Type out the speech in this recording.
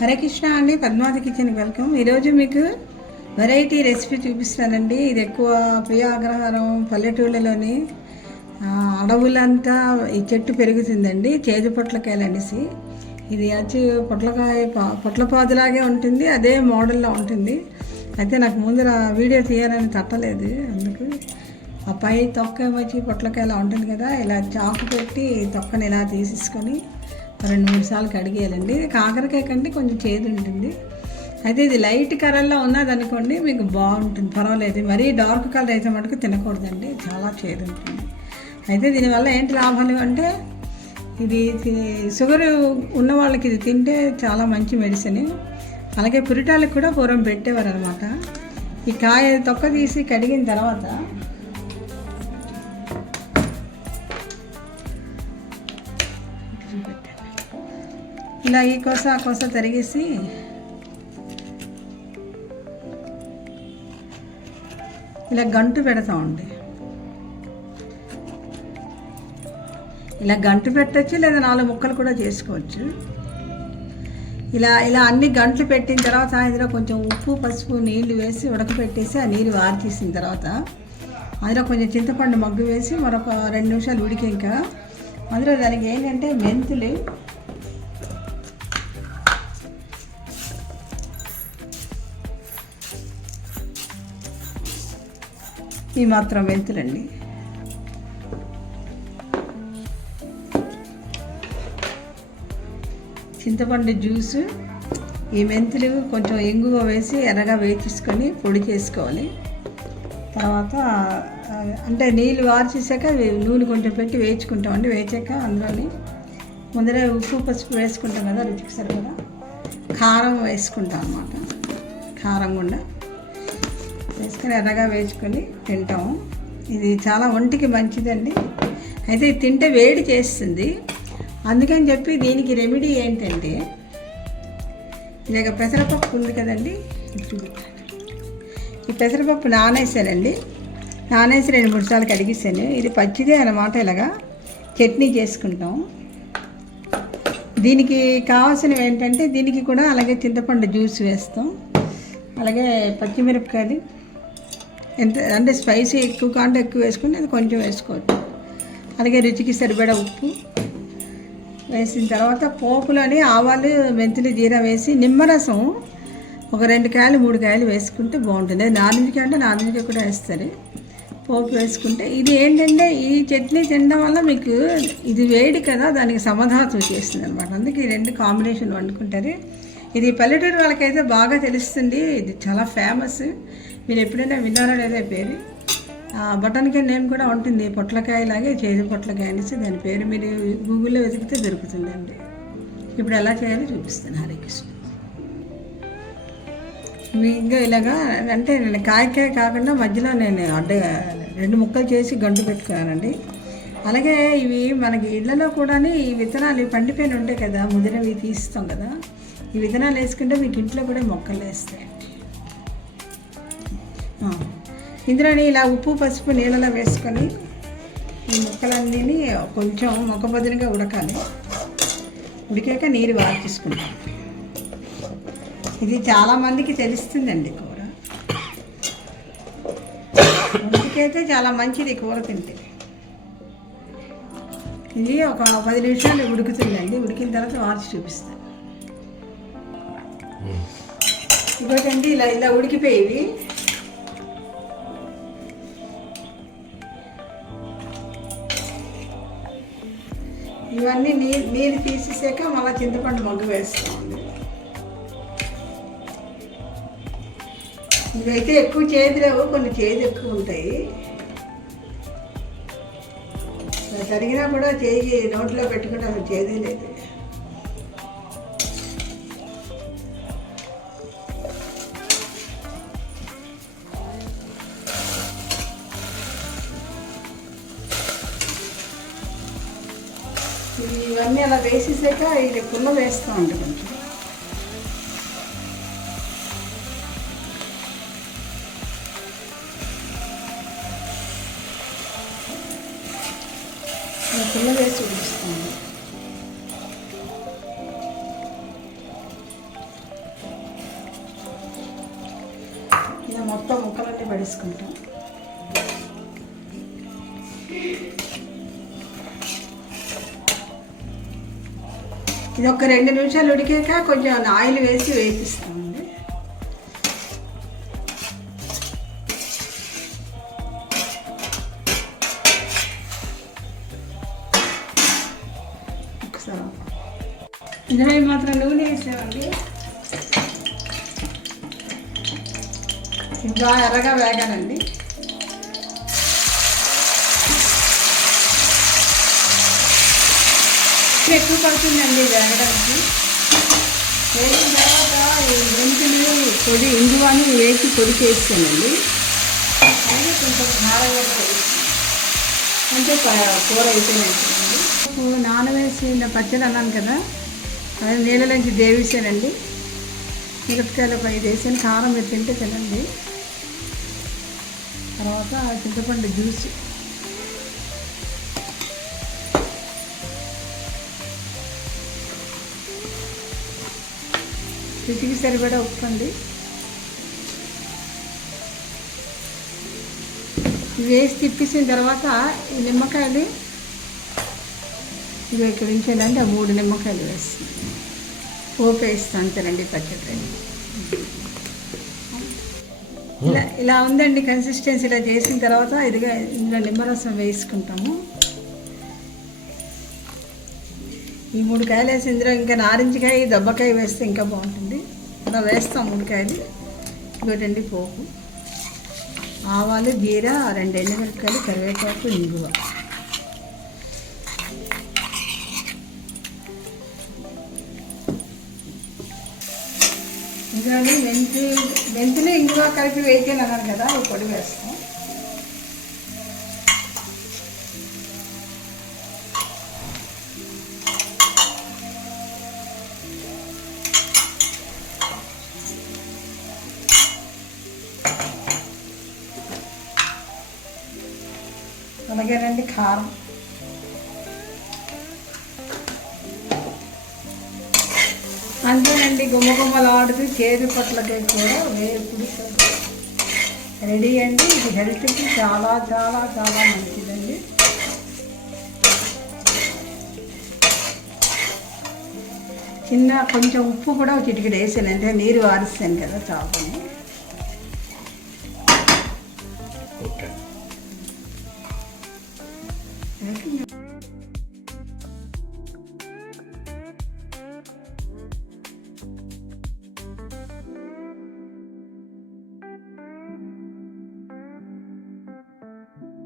హరే కృష్ణ అండి Padmavati kitchen welcome. ఈరోజు మీకు వెరైటీ రెసిపీ చూపిస్తానండి. ఇది ఎక్కువ ప్రియాగ్రహారం పల్లెటూళ్ళలోని అడవులంతా ఈ చెట్టు పెరుగుతుందండి. చేదు పొట్లకాయలు అనేసి ఇది వచ్చి పొట్లకాయ పా- పొట్లపాదులాగే ఉంటుంది అదే మోడల్లో ఉంటుంది. అయితే నాకు ముందర వీడియో తీయాలని తట్టలేదు అందుకు ఆ పై తొక్క వచ్చి పొట్లకాయలా ఉంటుంది కదా ఇలా చాకు పెట్టి తొక్కని ఇలా తీసేసుకొని రెండు మూడు సార్లు కడిగేయాలండి. ఇది కాకరకాయ కంటే కొంచెం చేదు ఉంటుంది. అయితే ఇది లైట్ కలర్లో ఉన్నది అనుకోండి మీకు బాగుంటుంది. పర్వాలేదు. మరీ డార్క్ కలర్ అయితే మటుకు తినకూడదండి. చాలా చేదు ఉంటుంది. అయితే దీనివల్ల ఏంటి లాభాలు అంటే ఇది షుగర్ ఉన్న వాళ్ళకి ఇది తింటే చాలా మంచి మెడిసిన్. అలాగే పురిటాలకు కూడా పూర్వం పెట్టేవారు అనమాట ఈ కాయ తొక్క తీసి కడిగిన తర్వాత ఇలా ఈ కోస ఆ కోస తరిగేసి ఇలా గంటు పెడతామండి. ఇలా గంటు పెట్టచ్చు లేదా నాలుగు ముక్కలు కూడా చేసుకోవచ్చు. ఇలా ఇలా అన్ని గంటలు పెట్టిన తర్వాత ఇందులో కొంచెం ఉప్పు పసుపు నీళ్ళు వేసి ఉడకపెట్టేసి ఆ నీరు వారి తీసిన తర్వాత అందులో కొంచెం చింతపండు మగ్గు వేసి మరొక రెండు నిమిషాలు ఉడికాక అందులో దానికి ఏంటంటే మెంతులు ఈ మాత్రం మెంతులండి. చింతపండు జ్యూసు ఈ మెంతులు కొంచెం ఎంగువ వేసి ఎర్రగా వేయించుకొని పొడి చేసుకోవాలి. తర్వాత అంటే నీళ్ళు వార్చేసాక నూనె కొంచెం పెట్టి వేయించుకుంటామండి. వేచాక అందులోని ముందరే ఉప్పు పసుపు వేసుకుంటాం కదా రుచికి సరిపడా. కారం వేసుకుంటాం అన్నమాట. కారం గుండా. వేసుకొని ఎర్రగా వేసుకొని తింటాము. ఇది చాలా ఒంటికి మంచిదండి. అయితే ఇది తింటే వేడి చేస్తుంది. అందుకని చెప్పి దీనికి రెమెడీ ఏంటంటే ఇలాగ పెసరపప్పు ఉంది కదండి. ఈ పెసరపప్పు నానేసానండి. నానేసి రెండు మూడు సార్లు కడిగిస్తాను ఇది పచ్చిదే అన్నమాట ఇలాగా. చట్నీ చేసుకుంటాం దీనికి కావాల్సినవి ఏంటంటే దీనికి కూడా అలాగే చింతపండు జ్యూస్ వేస్తాం. అలాగే పచ్చిమిరపకాయలు. ఎంత అంటే స్పైసీ ఎక్కువ కాంటే ఎక్కువ వేసుకుని అది కొంచెం వేసుకోవచ్చు. అలాగే రుచికి సరిపడా ఉప్పు వేసిన తర్వాత పోపులని ఆవాలు మెంతులు జీరా వేసి నిమ్మరసం ఒక రెండు కాయలు మూడు కాయలు వేసుకుంటే బాగుంటుంది. అది నారింజకాయ అంటే నారింజకాయ కూడా వేస్తారు. పోపు వేసుకుంటే ఇది ఏంటంటే ఈ చట్నీ తినడం వల్ల మీకు ఇది వేడి కదా దానికి సమాధానం చేస్తుంది అనమాట అందుకే ఈ రెండు కాంబినేషన్ వండుకుంటారు. ఇది పల్లెటూరు వాళ్ళకైతే బాగా తెలుస్తుంది. ఇది చాలా ఫేమస్. మీరు ఎప్పుడైనా విన్నారో లేదా పేరు? బటన్కాయ నేమ్ కూడా ఉంటుంది. పొట్లకాయ లాగే చేదు పొట్లకాయ అనేసి దాని పేరు మీరు గూగుల్లో వెతికితే దొరుకుతుందండి. ఇప్పుడు ఎలా చేయాలో చూపిస్తాను. హరే కృష్ణ. ఇంకా ఇలాగా అంటే నేను కాయకాయ కాకుండా మధ్యలో నేను అడ్డ రెండు ముక్కలు చేసి గంటు పెట్టుకున్నానండి. అలాగే ఇవి మనకి ఇళ్ళలో కూడా ఈ విత్తనాలు పండిపోయిన ఉంటాయి కదా ముదిరవి తీస్తాం కదా. ఈ విత్తనాలు వేసుకుంటే మీకు ఇంట్లో కూడా మొక్కలు వేస్తాయి ఇందులోని ఇలా ఉప్పు పసుపు నీళ్ళలో వేసుకొని ఈ ముక్కలన్నీ కొంచెం మొక్కబొద్దునగా ఉడకాలి. ఉడికాక నీరు వార్చేసుకుంటాం ఇది చాలా మందికి తెలుస్తుందండి కూర. ఒంటికైతే చాలా మంచిది కూర తింటే. ఇది ఒక పది నిమిషాలు ఉడుకుతుందండి. ఉడికిన తర్వాత వార్చి చూపిస్తాను ఇంకోటండి ఇలా ఇలా ఉడికిపోయేవి. ఇవన్నీ నీ నీరు తీసేసాక మళ్ళీ చింతపండు మగ్గు వేస్తామండి ఇవైతే ఎక్కువ చేదు లేవు కొన్ని చేదు ఎక్కువ ఉంటాయి. జరిగినా కూడా చేయి నోట్లో పెట్టుకుంటే అసలు చేదే లేదు. ఇవన్నీ అలా వేసేసాక ఇది పుల్ల వేస్తూ ఉంటుంది. కొంచెం పుల్ల వేసి చూపిస్తాను. ఇలా మొత్తం ముక్కలన్నీ పడేసుకుంటాం. ఇది ఒక రెండు నిమిషాలు ఉడికాక కొంచెం ఆయిల్ వేసి వేపిస్తామండి ఒకసారి ఇరవై మాత్రం నూనె వేసామండి. ఇంకా ఎర్రగా వేగానండి ఎక్కువ పడుతుందండి వేగడానికి. వేసిన తర్వాత ఈ మెంతులు పొడి ఇంగువని వేసి పొడి చేస్తానండి. అలాగే కొంచెం కారం పొడి. అంటే కూర అయిపోయినట్టుందండి నానవేసిన పచ్చడి అన్నాను కదా అది నీళ్ళలోంచి దేవిసానండి మిరపకాయలు పై వేసాను కారం మీరు తింటే తినండి. తర్వాత చింతపండు జ్యూస్. రుచికి సరిపడా ఉప్పు అండి. వేసి తిప్పేసిన తర్వాత ఈ నిమ్మకాయలు ఇవి ఇక్కడ ఉంచానండి ఆ మూడు నిమ్మకాయలు వేస్తాను పోపు వేస్తాను అంతేనండి పచ్చడి ఇలా ఇలా ఉందండి కన్సిస్టెన్సీ ఇలా చేసిన తర్వాత ఇదిగా ఇందులో నిమ్మరసం వేసుకుంటాము. ఈ మూడు కాయలు వేసి ఇందులో ఇంకా నారింజకాయ దెబ్బకాయ వేస్తే ఇంకా బాగుంటుంది. అలా వేస్తాం మూడు కాయలు. ఇవ్వటండి పోపు. ఆవాలు జీర రెండు ఎండుమిరపకాయలు కరివేపాకు ఇంగువ. ఇంకా మెంతి మెంతులు ఇంగువ కలిపి వేయకేని కదా పొడి వేస్తాం. అలాగేనండి కారం. అంతేనండి గుమ్మ గుమ్మలాడుతూ చేదు పట్లకాయ కూడా వేపుడు రెడీ అండి. ఇది హెల్త్కి చాలా చాలా చాలా మంచిదండి. చిన్న కొంచెం ఉప్పు కూడా ఒక వేసాను. అంటే నీరు వారిస్తాను కదా చాపని. Thank you.